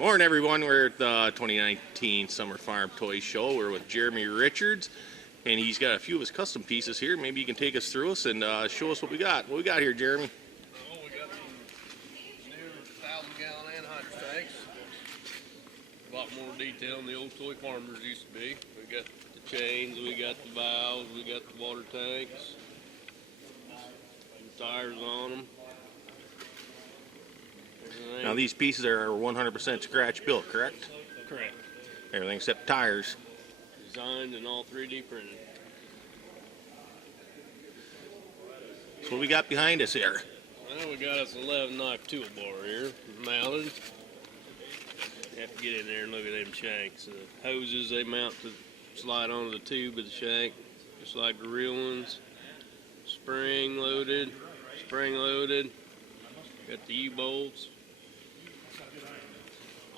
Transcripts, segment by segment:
Morning, everyone. We're at the 2019 Summer Farm Toy Show. We're with Jeremy Richards, and he's got a few of his custom pieces here. Maybe you can take us through us and show us what we got. What we got here, Jeremy? Well, we got some new 1,000-gallon anhydrous tanks. A lot more detail than the old toy farmers used to be. We got the chains, we got the valves, we got the water tanks, the tires on them. Now these pieces are 100% scratch built, correct? Correct. Everything except tires. Designed and all 3D printed. So what we got behind us here? Well, we got us an 11-knife toolbar here, mounted. You have to get in there and look at them shanks. The hoses, they mount to slide onto the tube of the shank, just like the real ones. Spring loaded. Got the U-bolts.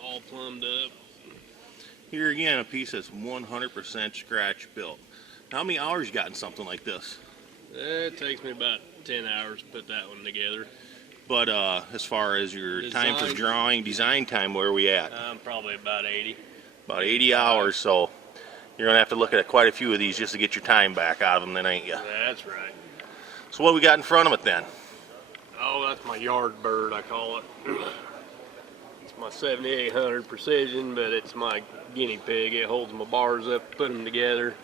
All plumbed up. Here again, a piece that's 100% scratch built. How many hours you got in something like this? It takes me about 10 hours to put that one together. But as far as your time for drawing, design time, where are we at? Probably about 80. About 80 hours, so you're going to have to look at quite a few of these just to get your time back out of them then, ain't you? That's right. So what we got in front of it then? Oh, that's my yard bird, I call it. It's my 7800 precision, but it's my guinea pig. It holds my bars up, put them together.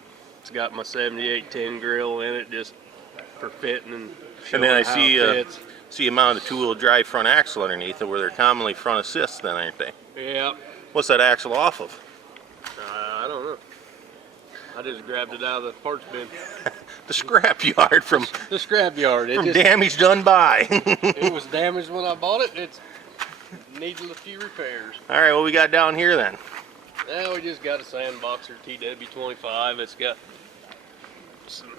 It's got my 7810 grill in it just for fitting and showing then I how see it fits. see a mounted two-wheel drive front axle underneath it, where they're commonly front assist then, aren't they? Yeah. What's that axle off of? I don't know. I just grabbed it out of the parts bin. The scrap yard from The scrap yard. from damage done by. It was damaged when I bought it. It needs a few repairs. All right, what we got down here then? Now we just got a Sandboxer TW25. It's got some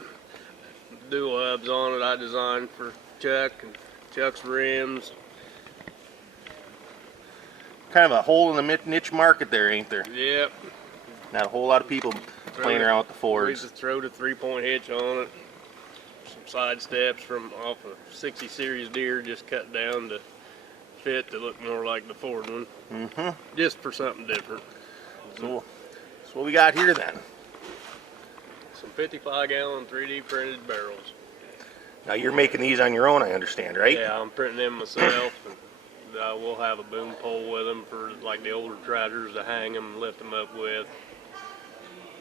dual hubs on it I designed for Chuck and Chuck's rims. Kind of a hole in the niche market there, ain't there? Yep. Not a whole lot of people playing around with the Fords. We just throwed a 3-point hitch on it. Some side steps from off a 60 series deer just cut down to fit to look more like the Ford one. Just for something different. So what we got here then? Some 55-gallon 3D printed barrels. Now you're making these on your own, I understand, right? Yeah, I'm printing them myself. And we'll have a boom pole with them for like the older tractors to hang them and lift them up with.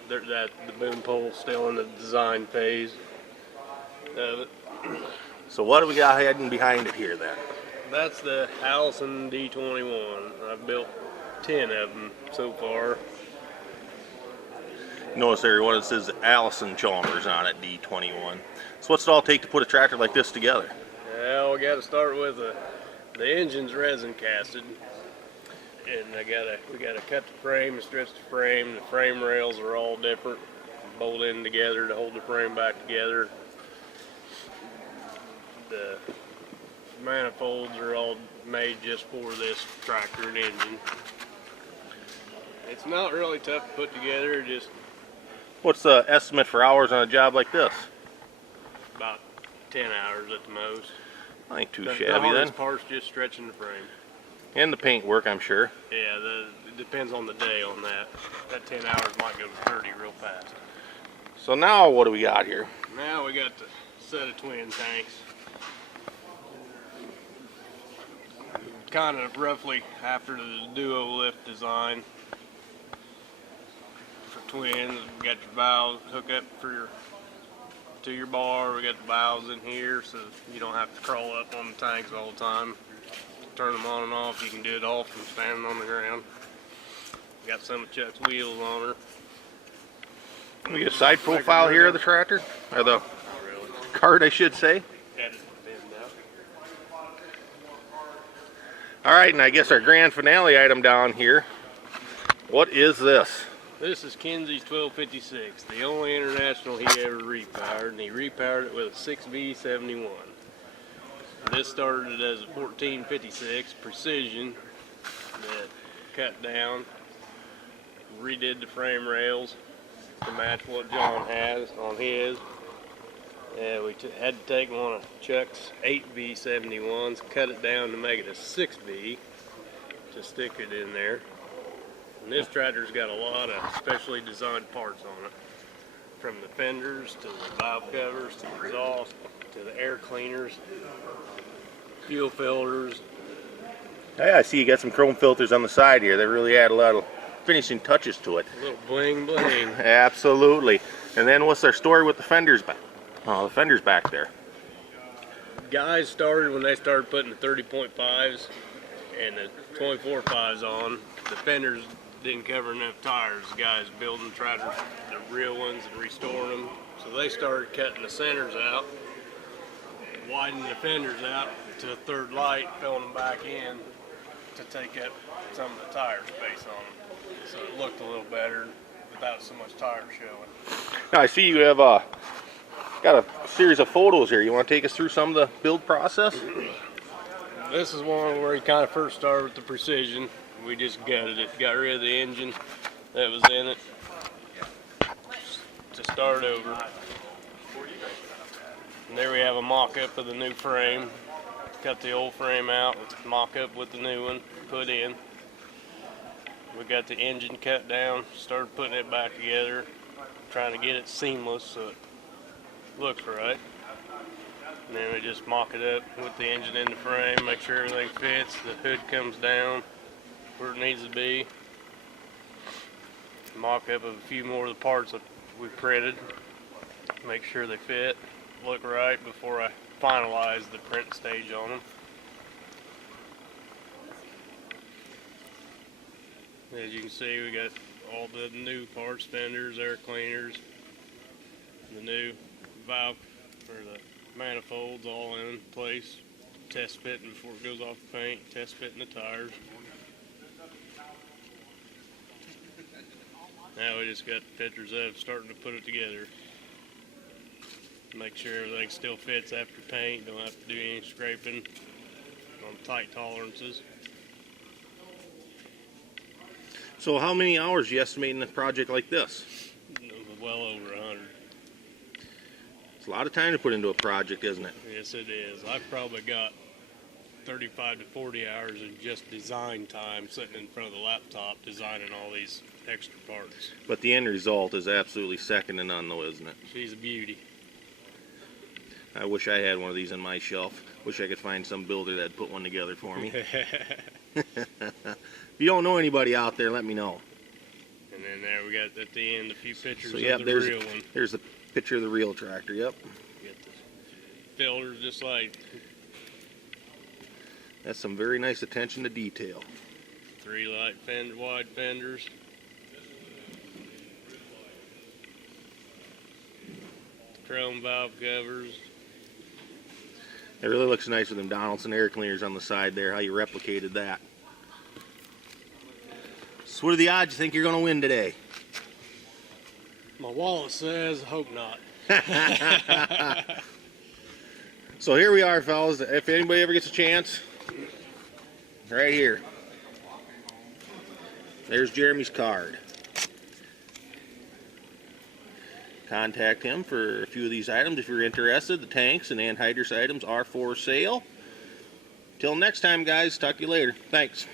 The boom pole's still in the design phase of it. So what do we got hiding behind it here then? That's the Allison D21. I've built 10 of them so far. Notice there one that says Allison Chalmers on it, D21. So what's it all take to put a tractor like this together? Well, we got to start with the engine's resin casted, and we gotta cut the frame and stretch the frame. The frame rails are all different, bolt in together to hold the frame back together. The manifolds are all made just for this tractor and engine. It's not really tough to put together, just What's the estimate for hours on a job like this? about 10 hours at the most. I ain't too The shabby then. hardest part's just stretching the frame. And the paint work, I'm sure. Yeah, it depends on the day on that. That 10 hours might go to 30 real fast. So now what do we got here? Now we got the set of twin tanks. Kind of roughly after the duo lift design for twins. We got your valves hook up to your bar. We got the valves in here so you don't have to crawl up on the tanks all the time. Turn them on and off. You can do it all from standing on the ground. We got some of Chuck's wheels on her. We get a side profile here of the tractor, or the Really. cart, I should say. That is bend out. All right, and I guess our grand finale item down here. What is this? This is Kinze's 1256, the only international he ever repowered, and he repowered it with a 6V71. This started as a 1456 precision that cut down, redid the frame rails to match what John has on his. We had to take one of Chuck's 8V71s, cut it down to make it a 6V to stick it in there. And this tractor's got a lot of specially designed parts on it. From the fenders to the valve covers to the exhaust to the air cleaners, fuel filters. Hey, I see you got some chrome filters on the side here. They really add a lot of finishing touches to it. A little bling bling. Absolutely. And then what's our story with the fenders back? Oh, the fenders back there. Guys started when they started putting the 30.5s and the 24.5s on. The fenders didn't cover enough tires. The guys building tractors, the real ones, and restoring them. So they started cutting the centers out, widening the fenders out to a third light, filling them back in to take up some of the tire space on them. So it looked a little better without so much tire showing. Now I see you have got a series of photos here. You want to take us through some of the build process? This is one where he kind of first started with the precision. We just gutted it, got rid of the engine that was in it to start over. And there we have a mock-up of the new frame. Cut the old frame out, mock-up with the new one, put in. We got the engine cut down, started putting it back together, trying to get it seamless so it looks right. And then we just mock it up with the engine in the frame, make sure everything fits, the hood comes down where it needs to be. Mock up of a few more of the parts that we printed, make sure they fit, look right before I finalize the print stage on them. As you can see, we got all the new parts, fenders, air cleaners, the new valve for the manifolds all in place. Test fitting before it goes off the paint, test fitting the tires. Now we just got pictures of starting to put it together. Make sure everything still fits after paint, don't have to do any scraping on tight tolerances. So how many hours do you estimate in a project like this? Well over 100. It's a lot of time to put into a project, isn't it? Yes, it is. I've probably got 35 to 40 hours of just design time sitting in front of the laptop designing all these extra parts. But the end result is absolutely second to none, though, isn't it? She's a beauty. I wish I had one of these on my shelf. Wish I could find some builder that'd put one together for me. If you don't know anybody out there, let me know. And then there we got at the end a few pictures So yeah, of the real one. Here's the picture of the real tractor. Yep. Get the filters just like That's some very nice attention to detail. 3 light wide fenders. Chrome valve covers. It really looks nice with them Donaldson air cleaners on the side there, how you replicated that. So what are the odds you think you're going to win today? My wallet says, hope not. So here we are, fellas. If anybody ever gets a chance, right here. There's Jeremy's card. Contact him for a few of these items if you're interested. The tanks and anhydrous items are for sale. Till next time, guys. Talk to you later. Thanks.